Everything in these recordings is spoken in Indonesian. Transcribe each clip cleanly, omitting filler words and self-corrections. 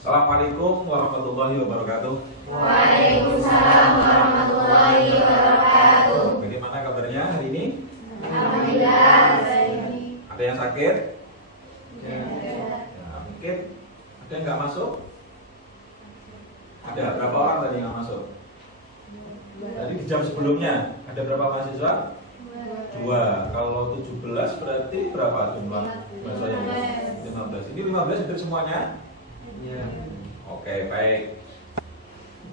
Assalamualaikum warahmatullahi wabarakatuh. Waalaikumsalam warahmatullahi wabarakatuh. Bagaimana kabarnya hari ini? Alhamdulillah. Ada yang sakit? Ya. Ya, mungkin ada yang nggak masuk? Ada berapa orang tadi yang nggak masuk? Tadi di jam sebelumnya ada berapa mahasiswa? 2. Kalau 17 berarti berapa jumlah mahasiswanya? 15. Ini 15 hampir semuanya? Ya. Oke, baik.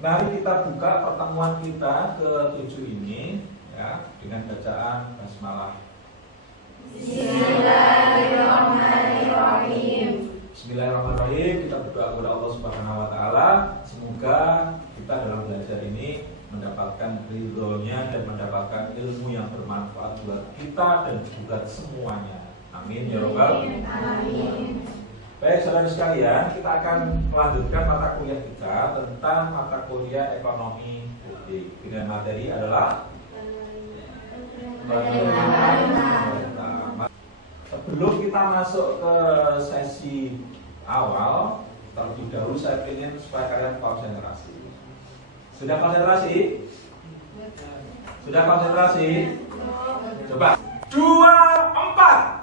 Mari kita buka pertemuan kita ke-7 ini ya dengan bacaan basmalah. Bismillahirrahmanirrahim. Bismillahirrahmanirrahim. Kita berdoa kepada Allah Subhanahu wa taala, semoga kita dalam belajar ini mendapatkan ridhonya dan mendapatkan ilmu yang bermanfaat buat kita dan buat semuanya. Amin ya rabbal Amin. Baik, saudara sekalian, kita akan melanjutkan mata kuliah kita tentang mata kuliah ekonomi publik dengan materi adalah pemerintah. Sebelum kita masuk ke sesi awal, terlebih dahulu saya ingin supaya kalian konsentrasi. Sudah konsentrasi? Sudah konsentrasi? Coba 2, 4.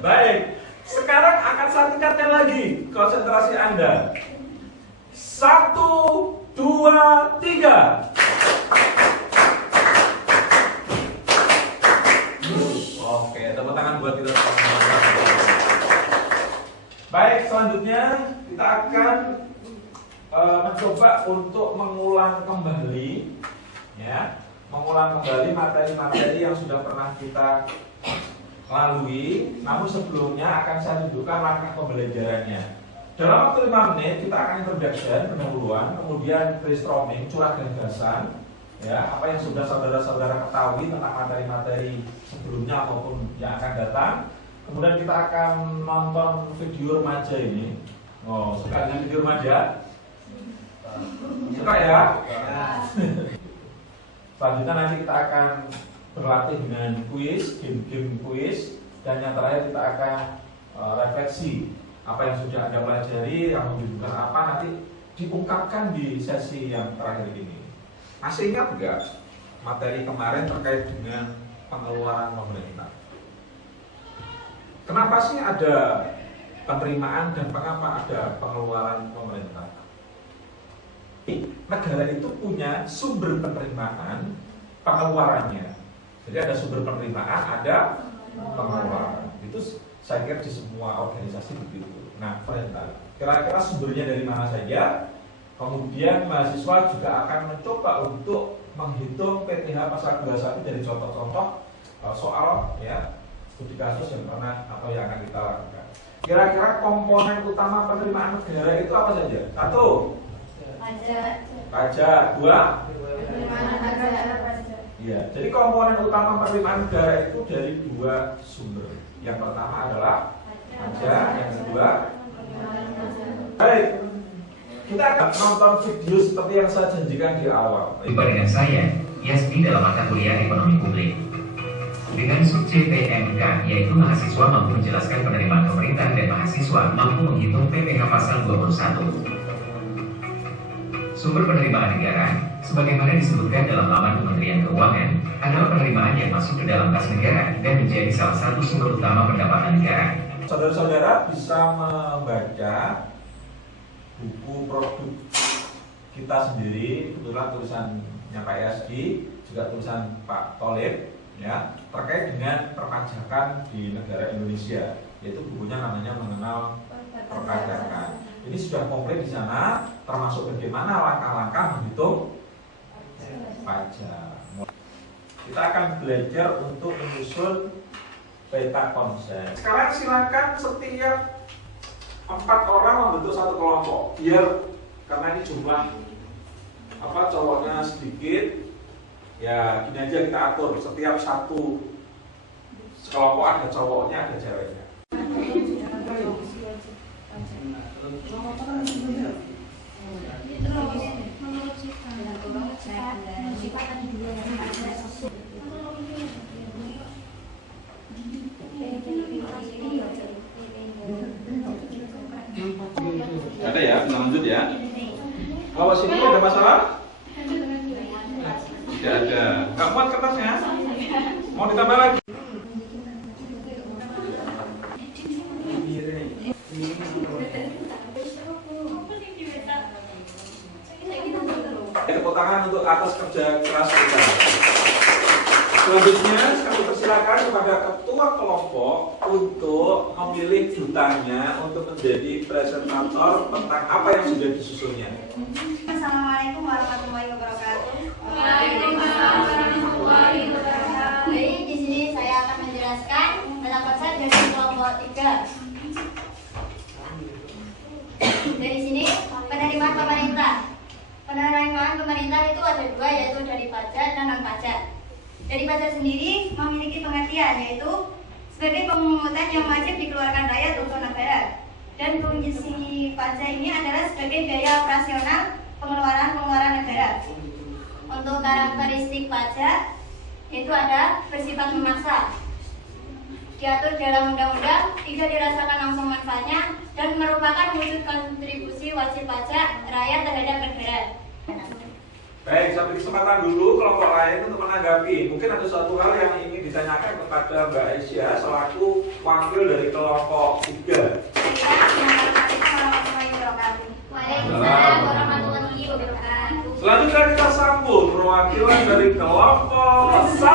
Baik, sekarang akan saya tingkatkan lagi konsentrasi Anda. 1, 2, 3. Oke, tepuk tangan buat kita semua. Baik, selanjutnya kita akan mencoba untuk mengulang kembali, ya, mengulang kembali materi-materi yang sudah pernah kita lalui, namun sebelumnya akan saya tunjukkan langkah pembelajarannya. Dalam waktu 5 menit kita akan introduction, pendahuluan, kemudian brainstorming, curah gagasan, ya, apa yang sudah saudara-saudara ketahui tentang materi-materi sebelumnya maupun yang akan datang. Kemudian kita akan nonton video remaja ini. Oh, suka dengan video remaja? Suka ya? Selanjutnya nanti kita akan berlatih dengan kuis, game-game kuis, dan yang terakhir kita akan refleksi apa yang sudah Anda pelajari, yang membutuhkan apa nanti diungkapkan di sesi yang terakhir ini. Masih ingat nggak materi kemarin terkait dengan pengeluaran pemerintah? Kenapa sih ada penerimaan dan mengapa ada pengeluaran pemerintah? Negara itu punya sumber penerimaan, pengeluarannya. Jadi ada sumber penerimaan, ada pengeluaran. Itu saya kira di semua organisasi begitu. Nah, pemerintah kira-kira sumbernya dari mana saja? Kemudian mahasiswa juga akan mencoba untuk menghitung PTH pasal 21 dari contoh-contoh soal ya studi kasus yang pernah atau yang akan kita lakukan. Kira-kira komponen utama penerimaan negara itu apa saja? 1. Pajak. 2. Iya, jadi komponen utama penerimaan negara itu dari 2 sumber. Yang pertama adalah pajak, yang kedua. Baik, kita akan nonton video seperti yang saya janjikan di awal. Jumpa dengan saya, Yasmin dalam mata kuliah ekonomi publik. Dengan sub CPMK, yaitu mahasiswa mampu menjelaskan penerimaan pemerintah dan mahasiswa mampu menghitung PPh pasal 21. Sumber penerimaan negara, sebagaimana disebutkan dalam laman Kementerian Keuangan, adalah penerimaan yang masuk ke dalam kas negara dan menjadi salah satu sumber utama pendapatan negara. Saudara-saudara bisa membaca buku produk kita sendiri, kebetulan tulisannya Pak Yasdi, juga tulisan Pak Tolib, ya, terkait dengan perpajakan di negara Indonesia, yaitu bukunya namanya Mengenal Perpajakan. Ini sudah komplit di sana, termasuk bagaimana langkah-langkah menghitung pajak. Kita akan belajar untuk menyusun peta konsep. Sekarang silakan setiap 4 orang membentuk satu kelompok. Biar karena ini jumlah cowoknya sedikit, ya gini aja kita atur. Setiap satu kelompok ada cowoknya, ada ceweknya. Nggak muat kertasnya? Mau ditambah lagi? Tepuk tangan untuk atas kerja keras kita. Selanjutnya kami persilakan kepada ketua kelompok untuk memilih dutanya untuk menjadi presentator tentang apa yang sudah disusunnya. Assalamualaikum warahmatullahi wabarakatuh. Waalaikumsalam warahmatullahi wabarakatuh. Jadi di sini saya akan menjelaskan tentang konsep dari kelompok 3. Dari sini penerimaan pemerintah. Penerimaan pemerintah itu ada 2, yaitu dari pajak dan non pajak. Dari pajak sendiri memiliki pengertian, yaitu sebagai pemungutan yang wajib dikeluarkan rakyat untuk negara. Dan fungsi pajak ini adalah sebagai biaya operasional pengeluaran negara. Untuk karakteristik pajak itu ada bersifat memaksa, diatur dalam undang-undang, tidak dirasakan langsung manfaatnya, dan merupakan wujud kontribusi wajib pajak rakyat terhadap negara. Baik, sampai kesempatan dulu kelompok lain untuk menanggapi. Mungkin ada suatu hal yang ingin ditanyakan kepada Mbak Aisyah selaku wakil dari kelompok 3. Waalaikumsalam warahmatullahi wabarakatuh. Selanjutnya kita sambut perwakilan dari kelompok 1.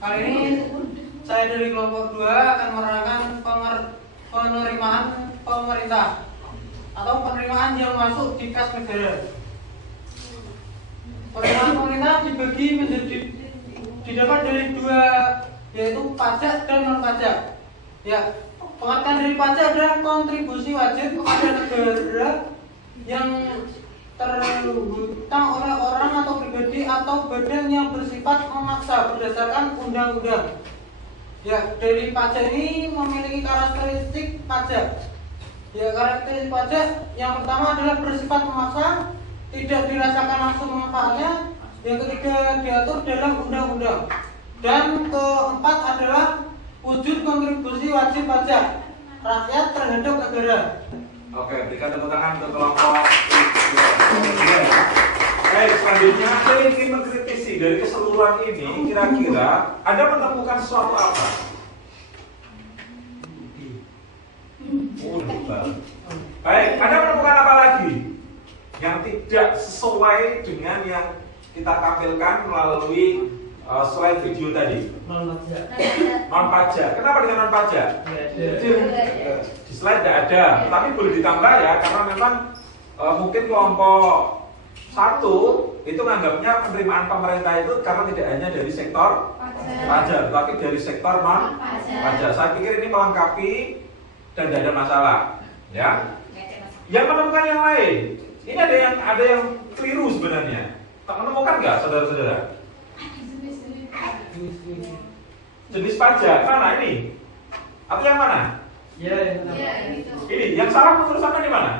Kali ini saya dari kelompok 2 akan menerangkan penerimaan pemerintah atau penerimaan yang masuk di kas negara. Penerimaan pemerintah dibagi menjadi didapat dari 2, yaitu pajak dan non pajak. Ya, pengertian dari pajak adalah kontribusi wajib kepada negara yang terhutang oleh orang atau pribadi atau badan yang bersifat memaksa berdasarkan undang-undang. Ya, dari pajak ini memiliki karakteristik pajak. Ya, karakteristik pajak yang pertama adalah bersifat memaksa, tidak dirasakan langsung manfaatnya. Yang ketiga, diatur dalam undang-undang. Dan keempat adalah wujud kontribusi wajib pajak rakyat terhadap negara. Oke, berikan tepuk tangan untuk kelompok 3. Baik, selanjutnya saya ingin mengkritisi dari keseluruhan ini. Kira-kira Anda menemukan sesuatu apa? Baik, Anda menemukan apa lagi yang tidak sesuai dengan yang kita tampilkan melalui slide video tadi? Non pajak. Non pajak. Kenapa dengan non pajak? Di slide tidak ada, tapi boleh ditambah ya, karena memang mungkin kelompok 1 itu menganggapnya penerimaan pemerintah itu karena tidak hanya dari sektor pajak, tapi dari sektor non pajak. Saya pikir ini melengkapi dan tidak ada masalah, ya. Yang menemukan yang lain, ini ada yang keliru sebenarnya. Tak menemukan nggak, saudara-saudara? Jenis pajak mana ini? Atau yang mana? Ya, Ini yang salah menurut Anda di mana?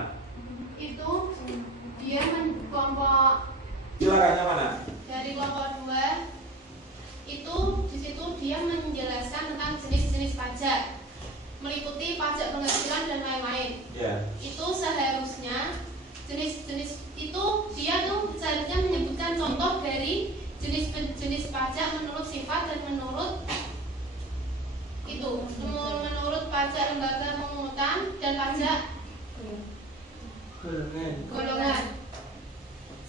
Itu dia kelompok Silakan yang mana? dari kelompok 2 itu di situ dia menjelaskan tentang jenis-jenis pajak meliputi pajak penghasilan dan lain-lain. Ya. Itu seharusnya jenis-jenis itu dia tuh seharusnya menyebutkan contoh dari jenis-jenis pajak menurut sifat dan menurut itu menurut pajak lembaga pemungutan dan pajak golongan.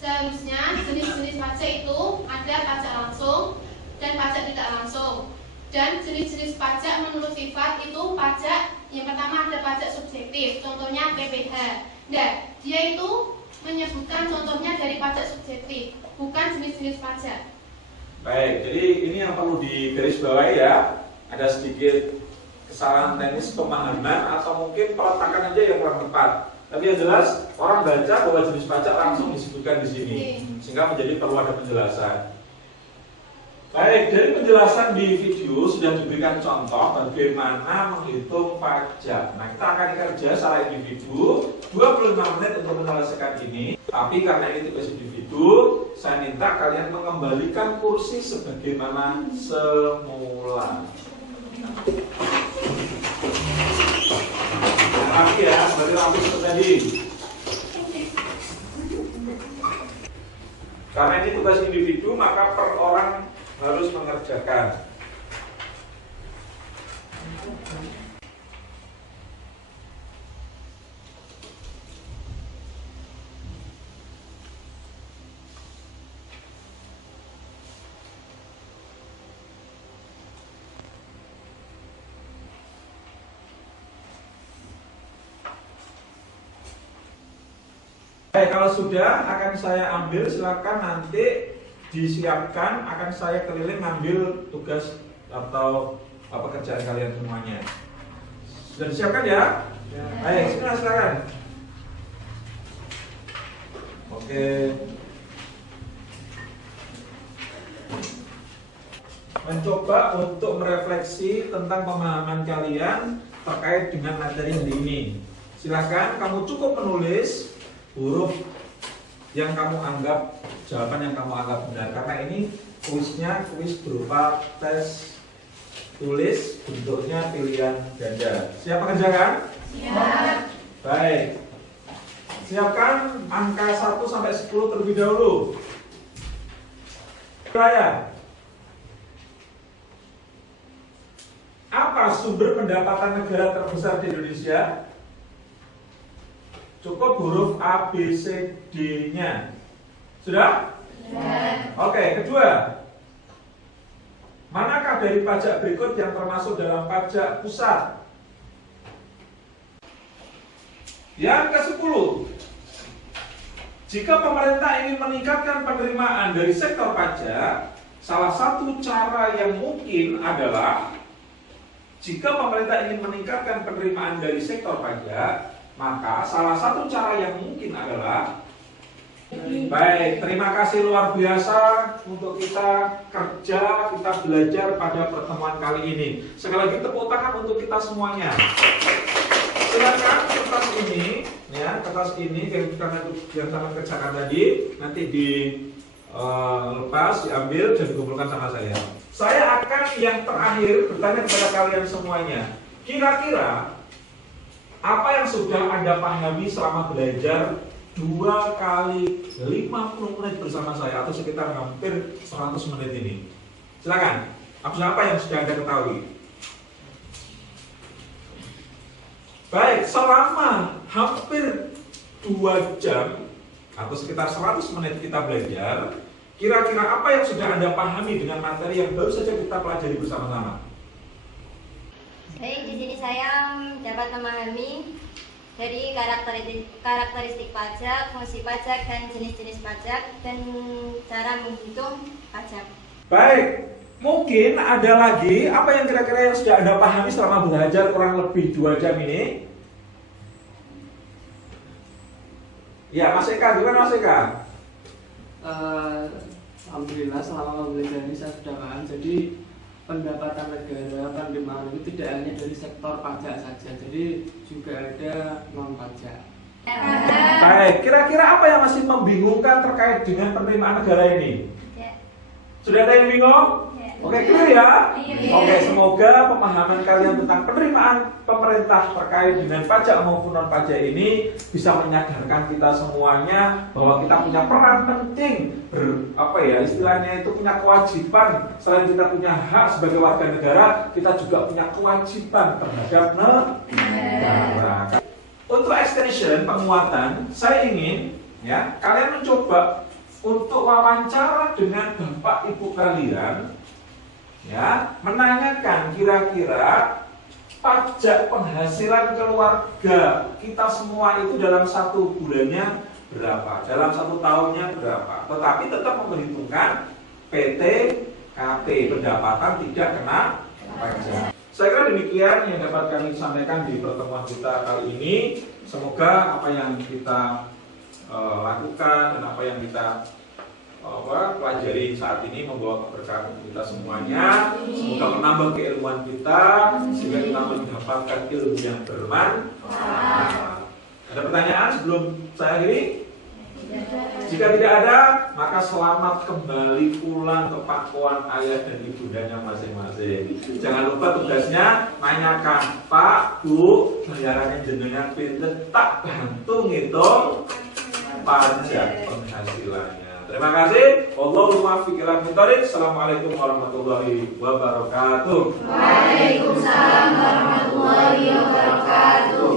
Seharusnya jenis-jenis pajak itu ada pajak langsung dan pajak tidak langsung. Dan jenis-jenis pajak menurut sifat itu pajak yang pertama ada pajak subjektif, contohnya PPh. Nah, dia itu menyebutkan contohnya dari pajak subjektif, bukan jenis-jenis pajak. Baik, jadi ini yang perlu digarisbawahi ya. Ada sedikit kesalahan teknis pemahaman atau mungkin peletakan aja yang kurang tepat. Tapi yang jelas orang baca bahwa jenis pajak langsung disebutkan di sini, sehingga menjadi perlu ada penjelasan. Baik, dari penjelasan di video sudah diberikan contoh bagaimana menghitung pajak. Nah, kita akan kerja secara individu 25 menit untuk menyelesaikan ini. Tapi karena ini tugas individu, saya minta kalian mengembalikan kursi sebagaimana semula. Rapi ya, berarti rapi seperti tadi. Karena ini tugas individu, maka per orang harus mengerjakan. Baik, kalau sudah akan saya ambil, silakan nanti disiapkan, akan saya keliling ngambil tugas atau pekerjaan kalian semuanya. Sudah disiapkan ya? Ya. Baik, sini silakan. Oke. Mencoba untuk merefleksi tentang pemahaman kalian terkait dengan materi hari ini. Silakan kamu cukup menulis huruf yang kamu anggap, jawaban yang kamu anggap benar, karena ini kuisnya kuis berupa tes tulis, bentuknya pilihan ganda. Siap mengerjakan? Siap. Baik, siapkan angka 1 sampai 10 terlebih dahulu. Raya, apa sumber pendapatan negara terbesar di Indonesia? Cukup huruf A, B, C, D-nya. Sudah? Sudah. Oke, kedua. Manakah dari pajak berikut yang termasuk dalam pajak pusat? Yang ke-10. Jika pemerintah ingin meningkatkan penerimaan dari sektor pajak, salah satu cara yang mungkin adalah jika pemerintah ingin meningkatkan penerimaan dari sektor pajak, maka salah satu cara yang mungkin adalah baik, terima kasih luar biasa untuk kita kerja, kita belajar pada pertemuan kali ini. Sekali lagi tepuk tangan untuk kita semuanya. Silakan kertas ini, ya, kertas ini yang sama kerjakan tadi nanti dilepas, diambil dan dikumpulkan sama saya. Saya akan yang terakhir bertanya kepada kalian semuanya. Kira-kira apa yang sudah Anda pahami selama belajar 2 kali 50 menit bersama saya atau sekitar hampir 100 menit ini? Silakan. Apa yang sudah Anda ketahui? Baik, selama hampir 2 jam atau sekitar 100 menit kita belajar, kira-kira apa yang sudah Anda pahami dengan materi yang baru saja kita pelajari bersama-sama? Baik, di sini saya dapat memahami dari karakteristik pajak, fungsi pajak, dan jenis-jenis pajak, dan cara menghitung pajak. Baik, mungkin ada lagi apa yang kira-kira yang sudah Anda pahami selama belajar kurang lebih 2 jam ini? Ya, Mas Eka, gimana Mas Eka? Alhamdulillah selama belajar ini saya sudah paham. Jadi pendapatan negara, penerimaan itu tidak hanya dari sektor pajak saja, jadi juga ada non pajak. Baik, kira-kira apa yang masih membingungkan terkait dengan penerimaan negara ini? Sudah ada yang bingung? Oke, clear ya? Oke, semoga pemahaman kalian tentang penerimaan pemerintah terkait dengan pajak maupun non pajak ini bisa menyadarkan kita semuanya bahwa kita punya peran penting, istilahnya itu punya kewajiban. Selain kita punya hak sebagai warga negara, kita juga punya kewajiban terhadap negara. Untuk extension penguatan, saya ingin ya kalian mencoba untuk wawancara dengan bapak ibu kalian, ya, menanyakan kira-kira pajak penghasilan keluarga kita semua itu dalam 1 bulannya berapa, dalam 1 tahunnya berapa, tetapi tetap memperhitungkan PTKP, pendapatan tidak kena pajak. Saya kira demikian yang dapat kami sampaikan di pertemuan kita kali ini. Semoga apa yang kita lakukan dan apa yang kita pelajari saat ini membawa keberkahan untuk kita semuanya. Semoga menambah keilmuan kita sehingga kita mendapatkan ilmu yang bermanfaat. Ada pertanyaan sebelum saya akhiri? Jika tidak ada, maka selamat kembali pulang ke pangkuan ayah dan ibundanya masing-masing. Jangan lupa tugasnya nanyakan, Pak, Bu, bayarannya jenengan pinten, tak bantu ngitung pajak penghasilannya. Terima kasih. Wallahul muwaffiq ila aqwamit thoriq. Assalamualaikum warahmatullahi wabarakatuh. Waalaikumsalam warahmatullahi wabarakatuh.